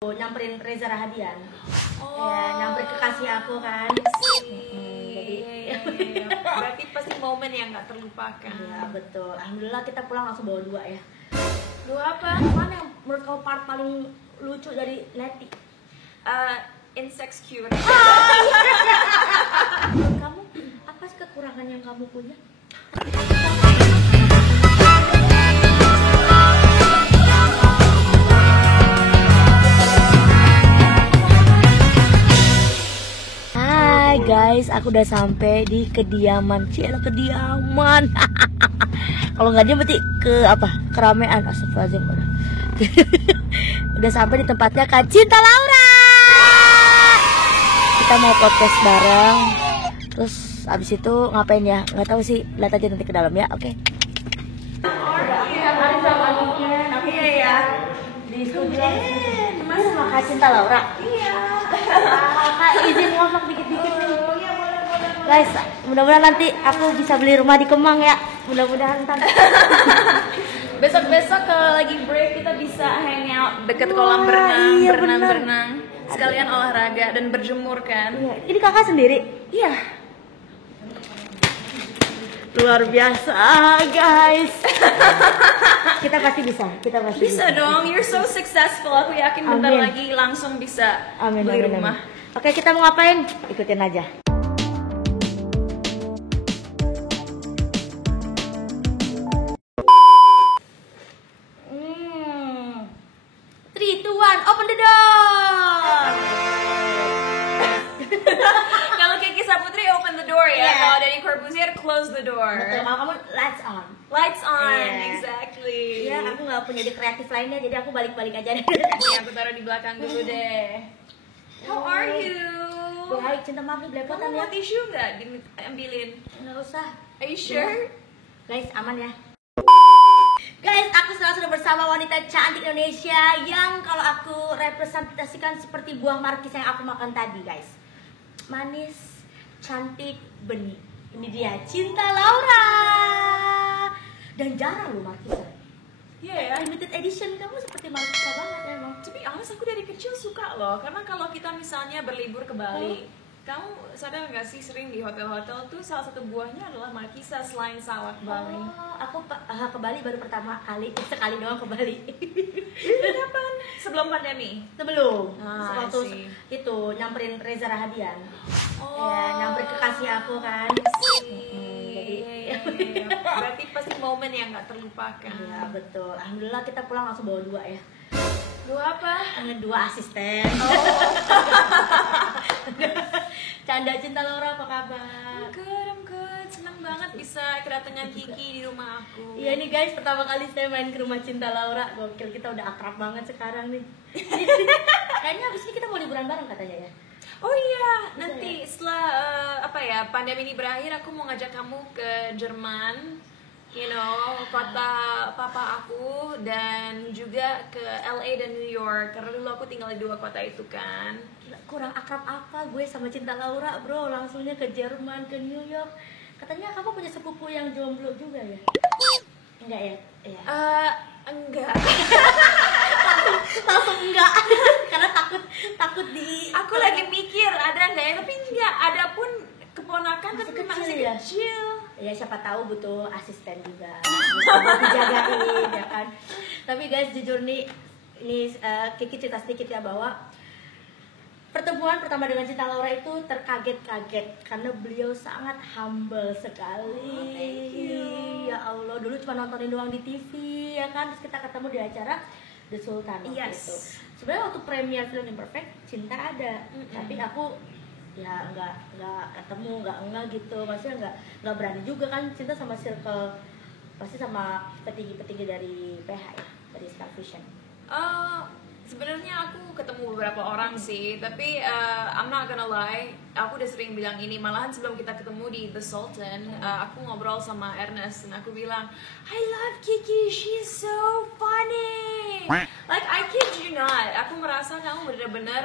Nyamperin Reza Rahadian. Oh, Ya, nyamperin kekasih aku kan. Jadi berarti pasti momen yang nggak terlupakan. ya betul. Alhamdulillah kita pulang langsung bawa 2 ya. 2 apa? Mana yang menurut kamu part paling lucu dari Leti? Insecure. Menurut kamu apa sih kekurangan yang kamu punya? Hai guys, aku udah sampai di kediaman. Kediaman. Kalau nggak dia berarti ke apa? Keramaian. Astagfirullahaladzim. Udah sampai di tempatnya Kak Cinta Laura. Kita mau podcast bareng. Terus abis itu ngapain ya? Nggak tahu sih. Lihat aja nanti ke dalam ya. Oke. Iya ya. Di studio. Mas sama Kak Cinta Laura. Iya. Kak izin ngomong dikit-dikit nih. Guys, mudah-mudahan nanti aku bisa beli rumah di Kemang ya. Mudah-mudahan ntar. Besok-besok kalau lagi break kita bisa hangout deket kolam berenang, iya, berenang-berenang. Sekalian olahraga dan berjemur kan. Iya, ini kakak sendiri. Iya. Luar biasa, guys. Kita pasti bisa. Bisa dong, you're so successful. Aku yakin bentar Amin. lagi langsung bisa Amin, beli amin, rumah. amin. Oke, kita mau ngapain? Ikutin aja. Three, two, one, open the door. Kalau Kiki Saputri open the door ya. Yeah. Kalau dari Corbusier close the door. Betul, kalau kamu lights on. Lights on, Yeah. exactly. Iya, aku nggak punya ide kreatif lainnya, jadi aku balik-balik aja deh. Ini aku taruh di belakang dulu deh. How are you? Baik, cinta maaf nih belepotan Kamu ya. mau tisu nggak diambilin? Nggak usah. Are you sure? Guys, aman ya. Guys, aku sekarang sudah bersama wanita cantik Indonesia yang kalau aku representasikan seperti buah markis yang aku makan tadi, guys. Manis, cantik, benih. Ini dia, Cinta Laura. Dan jarang loh markisnya. Iya ya. Limited edition, kamu seperti markisa banget emang. To be honest, aku dari kecil suka loh. Karena kalau kita misalnya berlibur ke Bali, kamu sadar nggak sih sering di hotel-hotel tuh salah satu buahnya adalah markisa selain salak Bali. Oh, aku ke Bali baru pertama kali, sekali doang ke Bali. Kapan? Sebelum pandemi? Sebelum, Ah, waktu I see. itu nyamperin Reza Rahadian. Oh, Ya, nyamperin kekasih aku kan. Jadi berarti pasti momen yang nggak terlupakan. ya betul. Alhamdulillah kita pulang langsung bawa 2 ya. 2 apa? 2 asisten. Canda Cinta Laura, apa kabar? I'm good. Senang banget bisa kedatangan Kiki di rumah aku. Iya nih guys, pertama kali saya main ke rumah Cinta Laura. Gokil, kita udah akrab banget sekarang nih. Kayaknya abis ini kita mau liburan bareng katanya ya. Oh iya, nanti setelah pandemi ini berakhir, aku mau ngajak kamu ke Jerman, kota papa aku, dan juga ke LA dan New York. Karena dulu aku tinggal di 2 kota itu kan. Kurang akrab apa gue sama Cinta Laura, bro? Langsungnya ke Jerman, ke New York. Katanya kamu punya sepupu yang jomblo juga ya? Enggak ya? Iya. Enggak. Langsung enggak. Karena takut di. Aku lagi mikir ada nggak ya, tapi enggak. Ada pun keponakan Masih tapi kecil masih ya? kecil. Ya siapa tahu butuh asisten juga. Butuh dijagain ya kan. Tapi guys, jujur nih, ini Kiki cerita sedikit ya bahwa pertemuan pertama dengan Cinta Laura itu terkaget-kaget karena beliau sangat humble sekali. Oh, thank you. Ya Allah, dulu cuma nontonin doang di TV ya kan, terus kita ketemu di acara The Sultan waktu Yes. itu. Sebenarnya waktu premier film Imperfect Cinta ada, tapi aku ya nggak ketemu, nggak gitu, maksudnya nggak berani juga kan. Cinta sama circle pasti sama petinggi-petinggi dari PH ya, dari Star Vision. Sebenarnya aku ketemu beberapa orang sih, tapi I'm not gonna lie, aku udah sering bilang ini. Malahan sebelum kita ketemu di The Sultan, aku ngobrol sama Ernest dan aku bilang, I love Kiki, she's so funny. Like I kid you not, aku merasa kamu benar-benar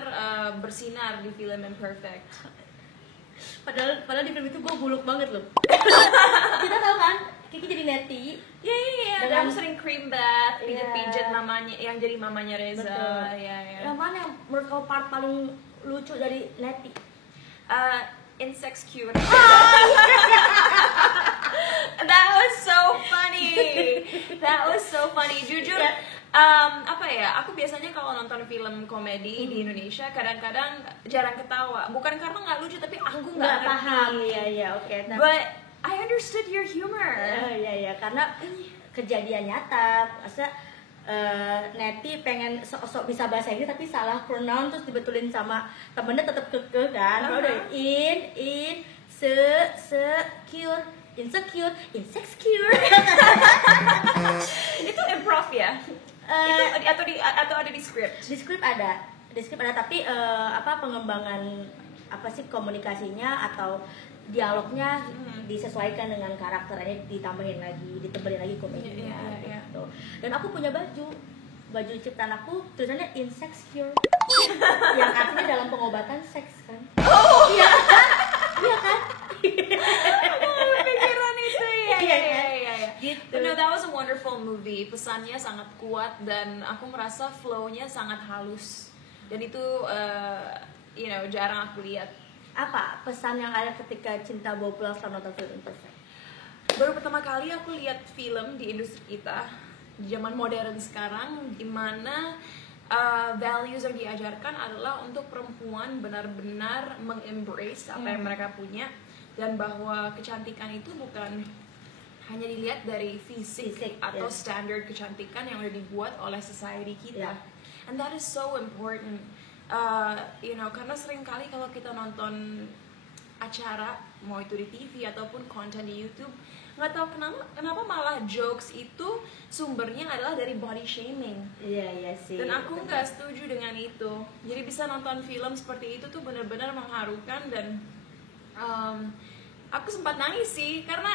bersinar di film Imperfect. Padahal di film itu gue buluk banget loh. Kita tahu kan, Kiki jadi neti. Iya, Dengan- kamu sering cream bath, Iya. pijat-pijat mamanya yang jadi mamanya Reza. Betul. Iya. Yang mana yang menurut kamu part paling lucu dari Neti? Insecure. That was so funny. Jujur, apa ya? Aku biasanya kalau nonton film komedi di Indonesia kadang-kadang jarang ketawa. Bukan karena nggak lucu, tapi aku nggak paham. Iya, oke. But I understood your humor. Iya, karena kejadian nyata. Masa Neti pengen sok-sok bisa bahasa Inggris tapi salah pronoun, terus dibetulin sama temennya, tetap kekeh kan. Kalau udah insecure, Itu improv ya? Atau ada di script? Di script ada, tapi pengembangan apa sih komunikasinya atau dialognya disesuaikan dengan karakternya, ditambelin lagi komedinya gitu. Dan aku punya baju ciptaan aku tulisannya insecure yang artinya dalam pengobatan seks kan. Iya kan Aku kepikiran itu ya. Gitu. No, that was a wonderful movie. Pesannya sangat kuat dan aku merasa flow-nya sangat halus. Dan itu jarang aku lihat. Apa pesan yang ada ketika cinta bawa pulang setelah nonton film Imperfect? Baru pertama kali aku lihat film di industri kita di zaman modern sekarang, di mana values yang diajarkan adalah untuk perempuan benar-benar mengembrace apa yang mereka punya, dan bahwa kecantikan itu bukan hanya dilihat dari fisik atau standar kecantikan yang udah dibuat oleh society kita. And that is so important. Karena sering kali kalau kita nonton acara, mau itu di TV ataupun konten di YouTube, nggak tahu kenapa malah jokes itu sumbernya adalah dari body shaming. Iya sih. Dan aku nggak setuju dengan itu. Jadi bisa nonton film seperti itu tuh benar-benar mengharukan, dan aku sempat nangis sih karena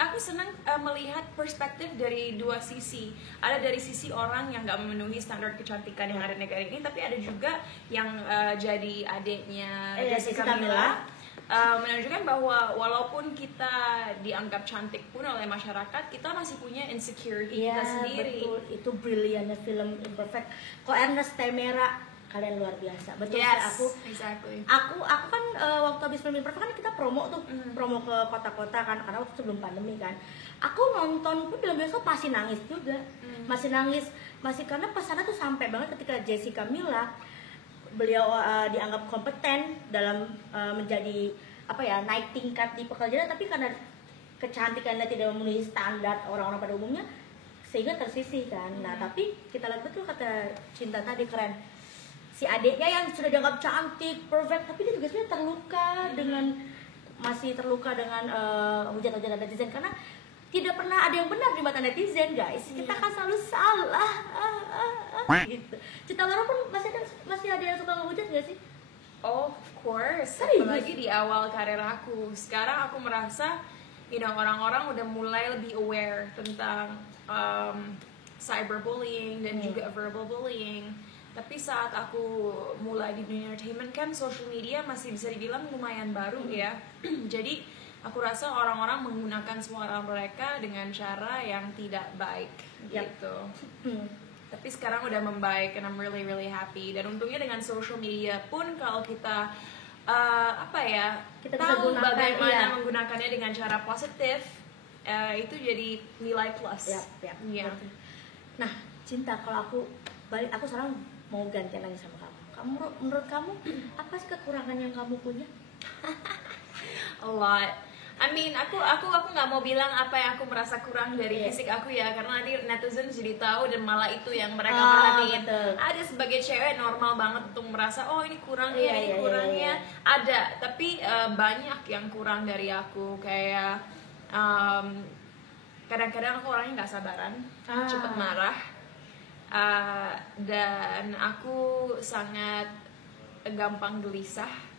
aku senang melihat perspektif dari dua sisi. Ada dari sisi orang yang nggak memenuhi standar kecantikan yang ada di negara ini, tapi ada juga yang jadi adiknya Jessica Mila, menunjukkan bahwa walaupun kita dianggap cantik pun oleh masyarakat, kita masih punya insecurity kita sendiri. Betul, itu briliannya film Imperfect. Kok Ernest Temera, kalian luar biasa. Betul. Exactly. Aku kan waktu habis film Imperfect kan kita promo ke kota-kota kan, karena waktu sebelum pandemi kan. Aku nonton pun dalam bioskop masih nangis juga. Masih karena pesannya tuh sampai banget ketika Jessica Mila, beliau dianggap kompeten dalam menjadi naik tingkat di pekerjaan, tapi karena kecantikannya tidak memenuhi standar orang-orang pada umumnya sehingga tersisihkan. Nah, tapi kita lihat betul kata Cinta tadi, keren. Si adiknya yang sudah dianggap cantik, perfect, tapi dia juga sebenarnya terluka dengan hujat-hujatan netizen, karena tidak pernah ada yang benar di mata netizen, guys. Kita kan selalu salah. Gitu. Cinta Laura pun masih ada yang suka ngehujat gak sih? Of course. Serius? Apalagi di awal karir aku. Sekarang aku merasa orang-orang udah mulai lebih aware tentang cyberbullying dan juga verbal bullying. Tapi saat aku mulai di dunia entertainment kan social media masih bisa dibilang lumayan baru ya. Jadi aku rasa orang-orang menggunakan suara mereka dengan cara yang tidak baik gitu. Tapi sekarang udah membaik, and I'm really really happy. Dan untungnya dengan social media pun kalau kita kita tahu bisa bagaimana menggunakannya dengan cara positif, itu jadi nilai plus. Iya. Nah, Cinta, kalau aku sekarang mau gantian lagi sama kamu. Menurut kamu apa sih kekurangan yang kamu punya? A lot. I mean, aku nggak mau bilang apa yang aku merasa kurang dari fisik aku ya, karena nanti netizen jadi tahu dan malah itu yang mereka perhatiin. Ada sebagai cewek normal banget untuk merasa ini kurangnya, ini kurangnya. Ada, tapi banyak yang kurang dari aku, kayak kadang-kadang aku orangnya nggak sabaran, cepet marah, dan aku sangat gampang gelisah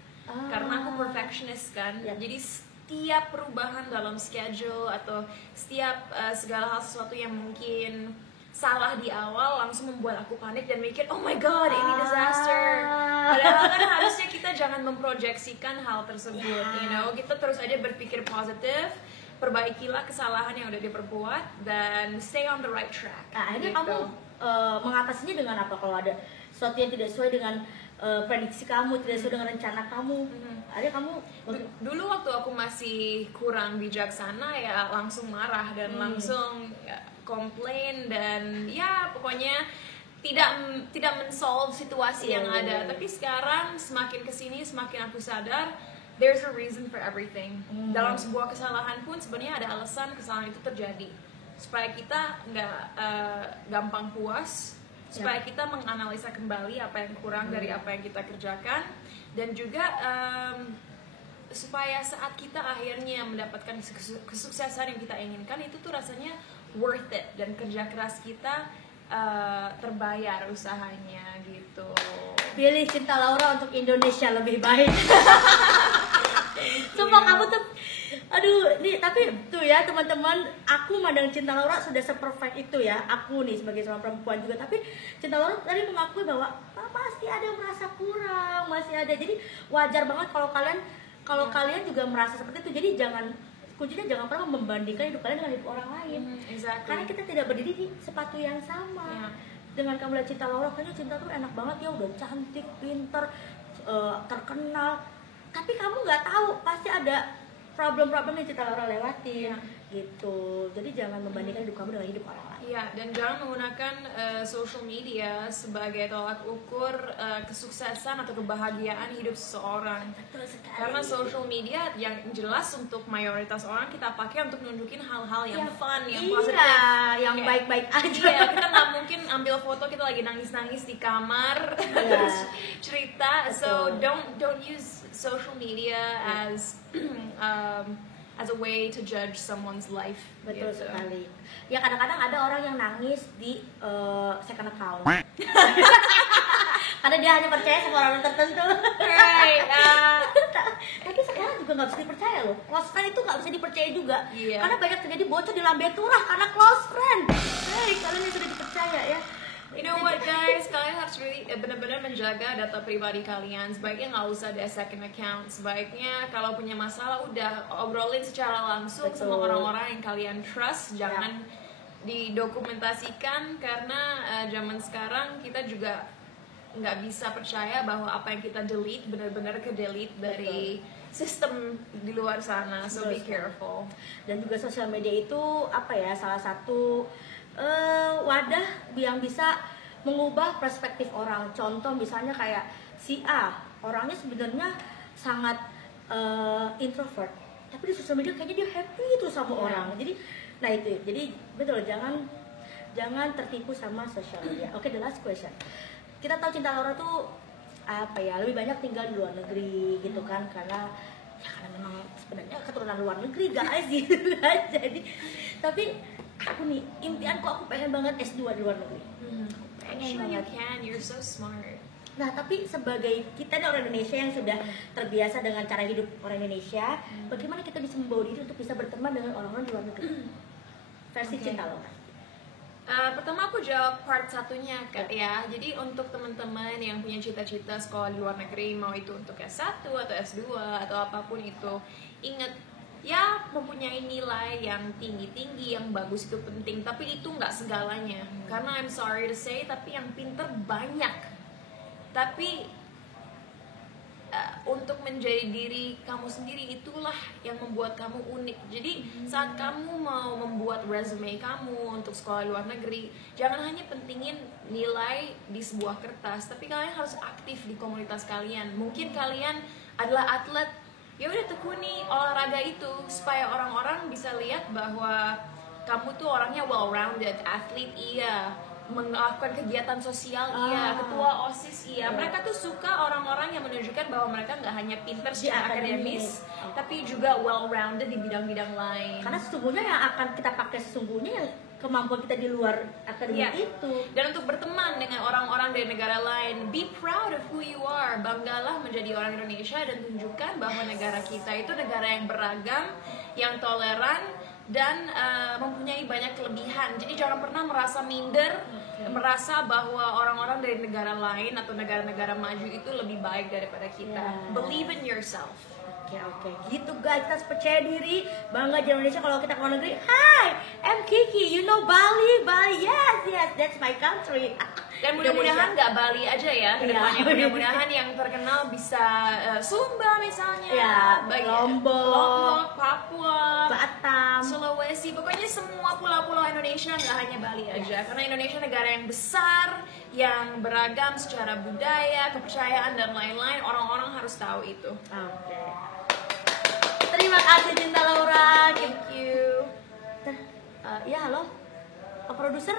karena aku perfectionist kan. Jadi setiap perubahan dalam schedule atau setiap segala hal sesuatu yang mungkin salah di awal langsung membuat aku panik dan mikir, oh my god, ini disaster. Padahal kan harusnya kita jangan memproyeksikan hal tersebut, kita terus aja berpikir positif, perbaikilah kesalahan yang udah diperbuat dan stay on the right track. Nah, akhirnya kamu mengatasinya dengan apa? Kalau ada sesuatu yang tidak sesuai dengan prediksi kamu, tidak sesuai dengan rencana kamu. Ada kamu Dulu waktu aku masih kurang bijaksana ya langsung marah dan langsung komplain dan ya pokoknya tidak men-solve situasi yang ada. Tapi sekarang semakin kesini semakin aku sadar there's a reason for everything. Dalam sebuah kesalahan pun sebenarnya ada alasan kesalahan itu terjadi supaya kita nggak gampang puas, supaya kita menganalisa kembali apa yang kurang dari apa yang kita kerjakan, dan juga supaya saat kita akhirnya mendapatkan kesuksesan yang kita inginkan itu tuh rasanya worth it dan kerja keras kita terbayar usahanya gitu. Pilih Cinta Laura untuk Indonesia lebih baik. Sumpah kamu tuh, aduh, nih tapi tuh ya teman-teman, aku mandang Cinta Laura sudah seperfect itu ya. Aku nih sebagai seorang perempuan juga, tapi Cinta Laura tadi mengakui bahwa pasti ada yang merasa kurang, masih ada. Jadi wajar banget kalau kalian juga merasa seperti itu. Jadi kuncinya jangan pernah membandingkan hidup kalian dengan hidup orang lain. Exactly. Karena kita tidak berdiri di sepatu yang sama. Dengan kamu lihat Cinta Laura, kayaknya Cinta tuh enak banget ya, udah cantik, pinter, terkenal. Tapi kamu nggak tahu pasti ada problem-problem yang Cinta Laura lewatin, gitu. Jadi jangan membandingkan hidup kamu dengan hidup orang lain. Iya, dan jangan menggunakan social media sebagai tolak ukur kesuksesan atau kebahagiaan hidup seseorang. Betul sekali. Karena social media yang jelas untuk mayoritas orang kita pakai untuk nunjukin hal-hal yang fun, yang positif. Iya, yang baik-baik aja. Iya, kita nggak mungkin ambil foto kita lagi nangis-nangis di kamar terus cerita. Betul. So don't use social media as as a way to judge someone's life. Betul gitu. sekali. Ya kadang-kadang ada orang yang nangis di second account. Karena dia hanya percaya sama orang tertentu. Right. Tapi sekarang juga nggak bisa dipercaya loh. Close friend itu nggak bisa dipercaya juga. Iya. Karena banyak terjadi bocor di lambe turah karena close friend. Hey, kalian yang sudah dipercaya ya. You know what guys, kalian harus really benar-benar menjaga data pribadi kalian. Sebaiknya nggak usah ada second account. Sebaiknya kalau punya masalah udah obrolin secara langsung sama orang-orang yang kalian trust. Jangan didokumentasikan karena zaman sekarang kita juga nggak bisa percaya bahwa apa yang kita delete benar-benar ke delete dari sistem di luar sana. So be careful. Dan juga sosial media itu apa ya, salah satu wadah yang bisa mengubah perspektif orang. Contoh misalnya kayak si A, orangnya sebenarnya sangat introvert, tapi di sosial media kayaknya dia happy tuh sama orang. Jadi nah itu, jadi betul, jangan tertipu sama sosial media. Oke, the last question. Kita tahu Cinta Laura tuh apa ya, lebih banyak tinggal di luar negeri gitu kan, karena memang sebenarnya keturunan luar negeri guys gitu kan. Jadi tapi aku nih, impianku aku pengen banget S2 di luar negeri. Pengen Sure banget. you can, you're so smart. Nah, tapi sebagai kita nih orang Indonesia yang sudah terbiasa dengan cara hidup orang Indonesia, bagaimana kita bisa membawa diri untuk bisa berteman dengan orang-orang di luar negeri? Versi Cinta Laura. Pertama aku jawab part satunya Kak, ya. Jadi untuk teman-teman yang punya cita-cita sekolah di luar negeri, mau itu untuk S1 atau S2 atau apapun itu, ingat ya, mempunyai nilai yang tinggi-tinggi, yang bagus itu penting, tapi itu nggak segalanya. Karena I'm sorry to say, tapi yang pinter banyak. Tapi untuk menjadi diri kamu sendiri itulah yang membuat kamu unik. Jadi saat kamu mau membuat resume kamu untuk sekolah luar negeri, jangan hanya pentingin nilai di sebuah kertas, tapi kalian harus aktif di komunitas kalian. Mungkin kalian adalah atlet, ya udah tekuni olahraga itu supaya orang-orang bisa lihat bahwa kamu tuh orangnya well-rounded, atlet iya, melakukan kegiatan sosial iya, ketua OSIS iya. Mereka tuh suka orang-orang yang menunjukkan bahwa mereka nggak hanya pintar secara akademis, tapi juga well-rounded di bidang-bidang lain. Karena sesungguhnya yang akan kita pakai sesungguhnya yang kemampuan kita di luar akademik itu. Dan untuk berteman dengan orang-orang dari negara lain, be proud of who you are. Banggalah menjadi orang Indonesia dan tunjukkan bahwa negara kita itu negara yang beragam, yang toleran, dan mempunyai banyak kelebihan. Jadi jangan pernah merasa minder, merasa bahwa orang-orang dari negara lain atau negara-negara maju itu lebih baik daripada kita. Believe in yourself. Oke, gitu guys, kita harus percaya diri, bangga di Indonesia. Kalau kita ke luar negeri, hi, I'm Kiki, you know Bali, yes, that's my country. Dan mudah-mudahan nggak Bali aja ya kedepannya. Iya. Mudah-mudahan yang terkenal bisa Sumba misalnya, Ya, Lombok, Papua, Batam, Sulawesi, pokoknya semua pulau-pulau Indonesia, nggak hanya Bali aja. Karena Indonesia negara yang besar, yang beragam secara budaya, kepercayaan dan lain-lain. Orang-orang harus tahu itu. Oke. Terima kasih Cinta Laura. Thank you. Ya halo, produser.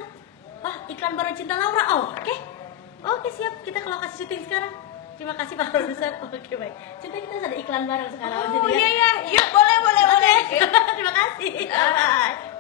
Wah, iklan baru Cinta Laura. Oke, siap. Kita ke lokasi syuting sekarang. Terima kasih Pak produser. Oke, baik. Cinta, kita harus ada iklan bareng sekarang. Oh iya, yuk boleh. Terima kasih. Bye.